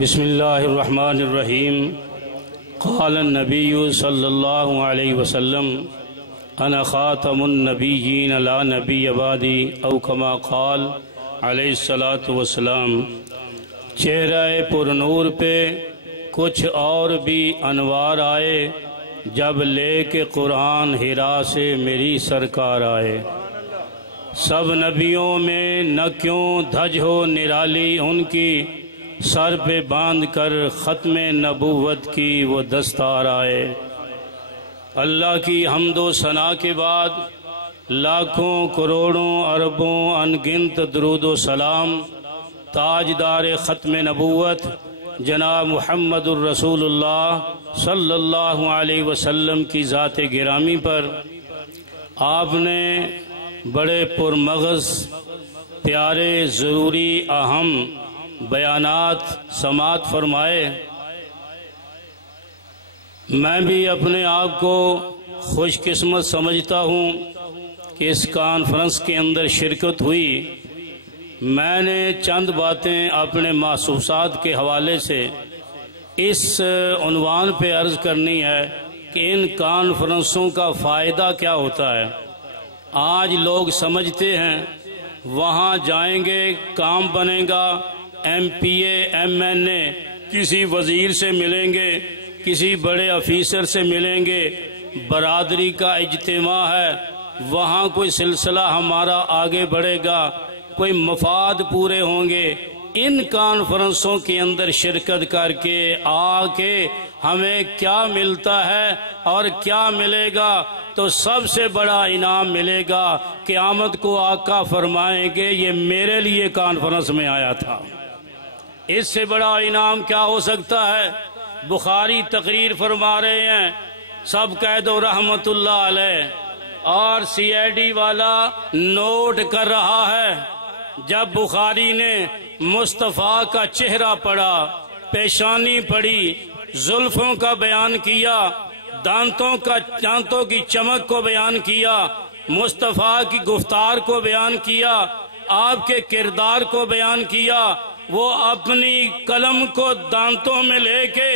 बिस्मिल्लाहिर्रहमानिर्रहीम। क़ाल नबिय्यु सल्लल्लाहु अलैहि वसल्लम अना ख़ातमुन नबिय्यीन ला नबिय्य बअदी औ कमा क़ाल अलैहिस्सलातु वस्सलाम। चेहरे पुरनूर पे कुछ और भी अनवार आए जब लेके कुरान हिरा से मेरी सरकार आए। सब नबियों में न क्यों धज हो निराली उनकी, सर पे बांध कर ख़त्म नबूवत की वो दस्तार आए। अल्लाह की हम्दो सना के बाद लाखों करोड़ों अरबों अनगिनत दरूदो सलाम ताजदार ख़त्म नबूवत जनाब मुहम्मदुर रसूलुल्लाह सल्लल्लाहु अलैहि वसल्लम की ज़ात गिरामी पर आपने बड़े पुरमग़ज़ प्यारे ज़रूरी अहम बयानात समात फरमाए। मैं भी अपने आप को खुशकिस्मत समझता हूँ कि इस कॉन्फ्रेंस के अंदर शिरकत हुई। मैंने चंद बातें अपने महसूसात के हवाले से इस उन्वान पे अर्ज़ करनी है कि इन कॉन्फ्रेंसों का फ़ायदा क्या होता है। आज लोग समझते हैं वहाँ जाएंगे काम बनेगा, MPA MNA किसी वजीर से मिलेंगे, किसी बड़े अफीसर से मिलेंगे, बरादरी का इज्तिमा है, वहाँ कोई सिलसिला हमारा आगे बढ़ेगा, कोई मफाद पूरे होंगे। इन कॉन्फ्रेंसों के अंदर शिरकत करके आके हमें क्या मिलता है और क्या मिलेगा, तो सबसे बड़ा इनाम मिलेगा। क़यामत को आका फरमाएंगे ये मेरे लिए कॉन्फ्रेंस में आया था। इससे बड़ा इनाम क्या हो सकता है। बुखारी तकरीर फरमा रहे हैं, सब कह दो रहमतुल्लाह अलैह, और CID वाला नोट कर रहा है। जब बुखारी ने मुस्तफ़ा का चेहरा पढ़ा, पेशानी पढ़ी, जुल्फों का बयान किया, दांतों की चमक को बयान किया, मुस्तफ़ा की गुफ्तार को बयान किया, आपके किरदार को बयान किया, वो अपनी कलम को दांतों में लेके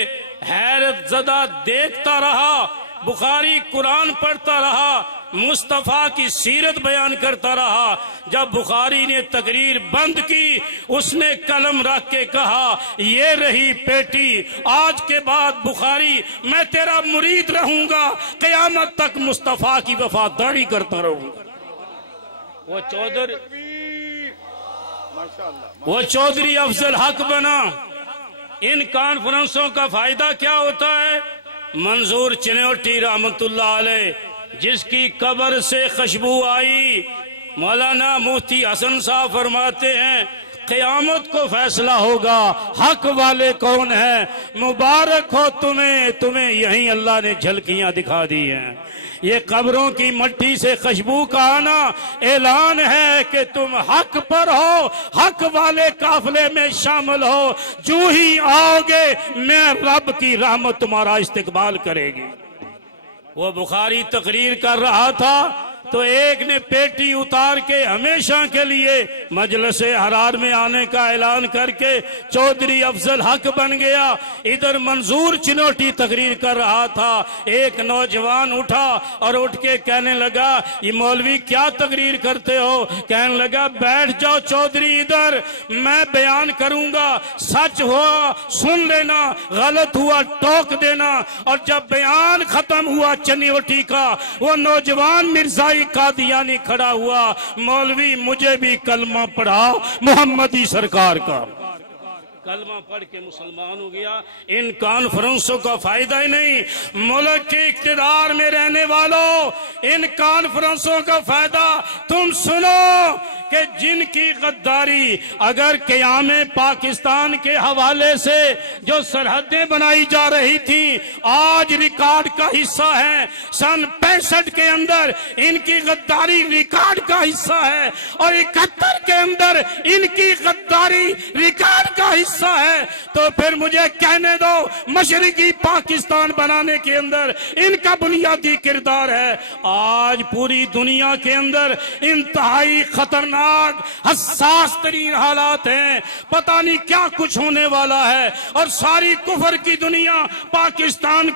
हैरत ज़दा देखता रहा। बुखारी कुरान पढ़ता रहा, मुस्तफ़ा की सीरत बयान करता रहा। जब बुखारी ने तकरीर बंद की, उसने कलम रख के कहा, ये रही पेटी, आज के बाद बुखारी मैं तेरा मुरीद रहूंगा, क़यामत तक मुस्तफ़ा की वफादारी करता रहूंगा। वो चौधरी अफजल हक बना। इन कॉन्फ्रेंसों का फायदा क्या होता है। मंजूर चिन्योटी रहमतुल्लाह अलैह, जिसकी कब्र से खुशबू आई, मौलाना मुफ्ती हसन साहब फरमाते हैं क़यामत को फैसला होगा हक वाले कौन है। मुबारक हो तुम्हें, तुम्हें यहीं अल्लाह ने झलकियां दिखा दी हैं। ये कब्रों की मट्टी से खुशबू का आना ऐलान है कि तुम हक पर हो, हक वाले काफिले में शामिल हो। जो ही आओगे मैं रब की रहमत तुम्हारा इस्तकबाल करेगी। वो बुखारी तकरीर कर रहा था तो एक ने पेटी उतार के हमेशा के लिए मजलिस हरार में आने का ऐलान करके चौधरी अफजल हक बन गया। इधर मंजूर चिनोटी तकरीर कर रहा था, एक नौजवान उठा और उठ के कहने लगा, ये मौलवी क्या तकरीर करते हो। कहने लगा, बैठ जाओ चौधरी, इधर मैं बयान करूंगा, सच हुआ सुन लेना, गलत हुआ टोक देना। और जब बयान खत्म हुआ चिनोटी का, वो नौजवान मिर्जा कादियानी खड़ा हुआ, मौलवी मुझे भी कलमा पढ़ाओ मोहम्मदी सरकार का। कलमा पढ़ के मुसलमान हो गया। इन कॉन्फ्रेंसों का फायदा ही नहीं, मुल्क के इख्तिदार में रहने वालों, इन कॉन्फ्रेंसों का फायदा तुम सुनो कि जिनकी गद्दारी अगर क़यामे पाकिस्तान के हवाले से जो सरहदें बनाई जा रही थी, आज रिकॉर्ड का हिस्सा है। सन 65 के अंदर इनकी गद्दारी रिकॉर्ड का हिस्सा है और 71 के अंदर इनकी गद्दारी रिकॉर्ड का हिस्सा हिस्सा है तो फिर मुझे कहने दो मशरिकी पाकिस्तान बनाने के अंदर इनका बुनियादी किरदार है। आज पूरी दुनिया के अंदर इंतहाई खतरनाक हसास तरीन हालात हैं, पता नहीं क्या कुछ होने वाला है और सारी कुफर की दुनिया पाकिस्तान